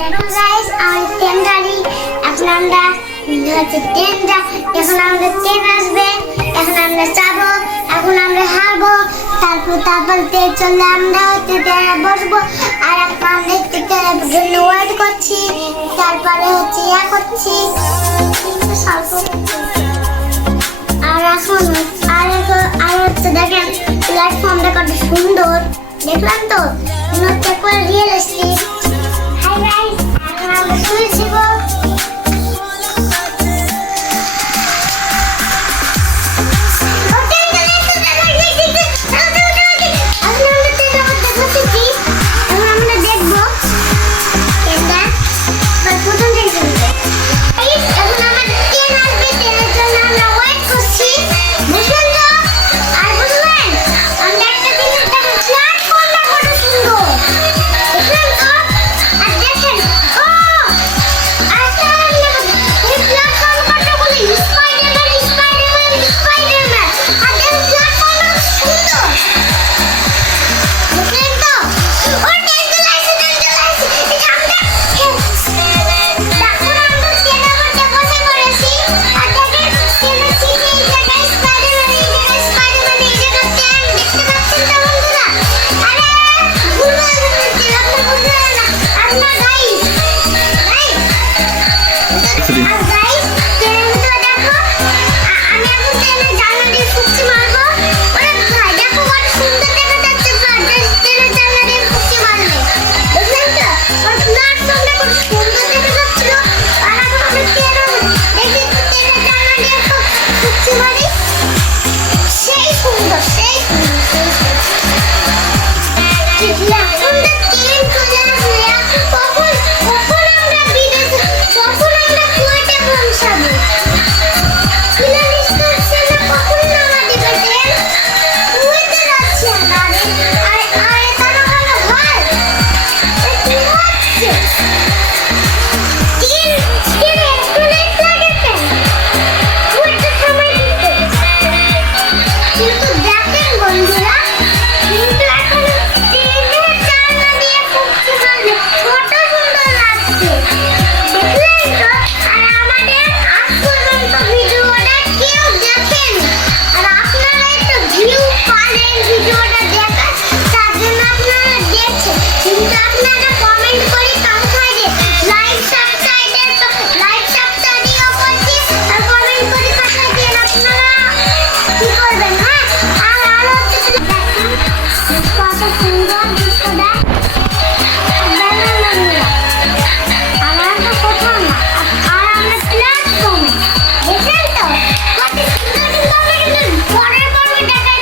দেখুন গাইস আমার গাড়ি এখন আমরা হচ্ছে এখন আমাদের আসবে। এখন আমরা এখন আমরা হারবো। তারপর তারপর চলে আমরা হচ্ছে বসবো। আর এখন আমরা জন্য ওয়েট করছি। তারপরে হচ্ছে ইয়া করছি। আর এখন আর এখন, আর হচ্ছে দেখেন প্ল্যাটফর্মটা কত সুন্দর। দেখলাম তো? করে রিয়েল এস্টেট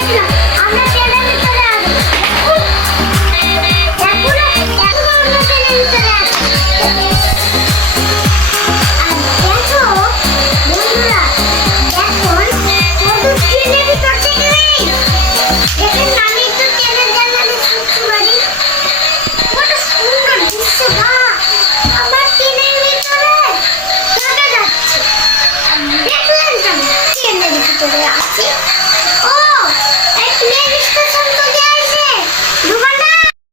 是啊